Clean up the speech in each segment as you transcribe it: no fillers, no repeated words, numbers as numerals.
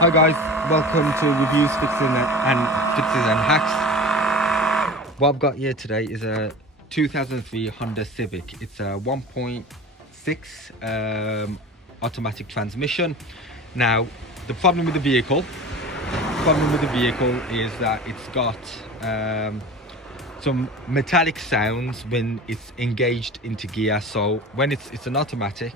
Hi guys, welcome to Reviews, Fixes and Hacks. What I've got here today is a 2003 Honda Civic. It's a 1.6 automatic transmission. Now, the problem with the vehicle is that it's got some metallic sounds when it's engaged into gear. So when it's an automatic,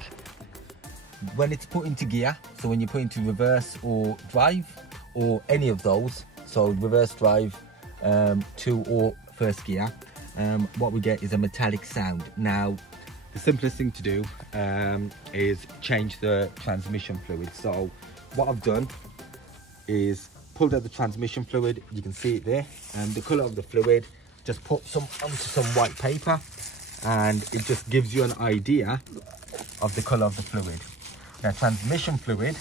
when it's put into gear, so when you put into reverse or drive or any of those, so reverse, drive, 2 or first gear, what we get is a metallic sound. Now the simplest thing to do is change the transmission fluid. So what I've done is pulled out the transmission fluid. You can see it there, and the color of the fluid, just put some onto some white paper, and it just gives you an idea of the color of the fluid. Now, transmission fluid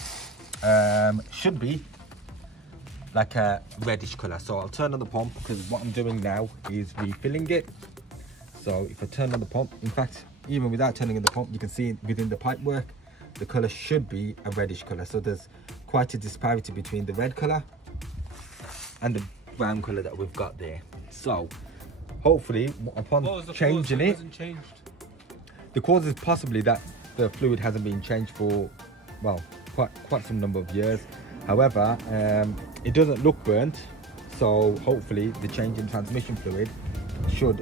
should be like a reddish color. So I'll turn on the pump, because what I'm doing now is refilling it. So if I turn on the pump, in fact, even without turning on the pump, you can see within the pipe work, the color should be a reddish color. So there's quite a disparity between the red color and the brown color that we've got there. So hopefully, upon changing it, the cause is possibly that the fluid hasn't been changed for, well, quite some number of years. However, it doesn't look burnt, so hopefully the change in transmission fluid should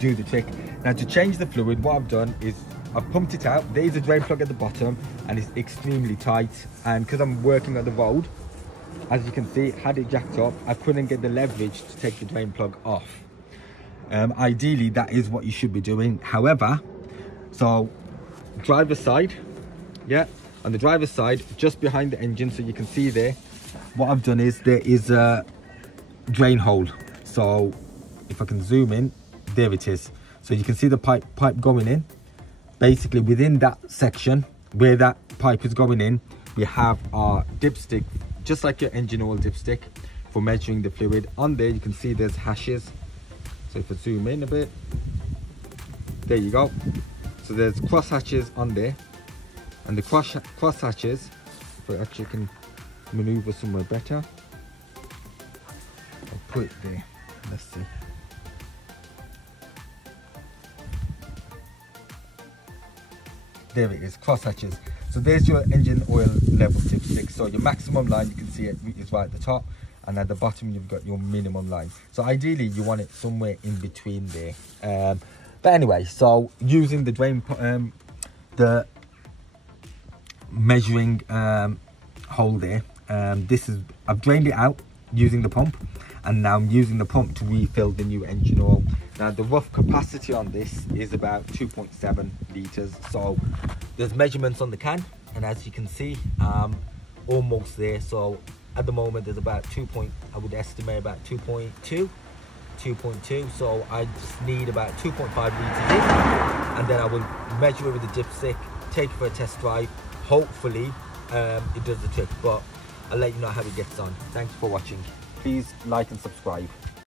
do the trick. Now, to change the fluid, what I've done is I've pumped it out. There is a drain plug at the bottom, and it's extremely tight, and because I'm working on the road, as you can see, had it jacked up, I couldn't get the leverage to take the drain plug off. Ideally, that is what you should be doing. However, so driver's side, yeah, on the driver's side, just behind the engine, so you can see there, what I've done is there is a drain hole. So if I can zoom in, there it is. So you can see the pipe going in. Basically, within that section where that pipe is going in, we have our dipstick, just like your engine oil dipstick, for measuring the fluid. On there, you can see there's hashes. So if I zoom in a bit, there you go. So there's cross hatches on there, and the cross hatches, if I actually can maneuver somewhere better, I'll put it there. Let's see. There it is, cross hatches. So there's your engine oil level dipstick. So your maximum line, you can see it is right at the top, and at the bottom you've got your minimum line. So ideally you want it somewhere in between there. But anyway, so using the drain, the measuring hole there, I've drained it out using the pump, and now I'm using the pump to refill the new engine oil. Now the rough capacity on this is about 2.7 litres. So there's measurements on the can, and as you can see, almost there. So at the moment there's about I would estimate about 2.2. So I just need about 2.5 litres in, and then I will measure it with the dipstick, take it for a test drive. Hopefully it does the trick, but I'll let you know how it gets on. Thanks for watching. Please like and subscribe.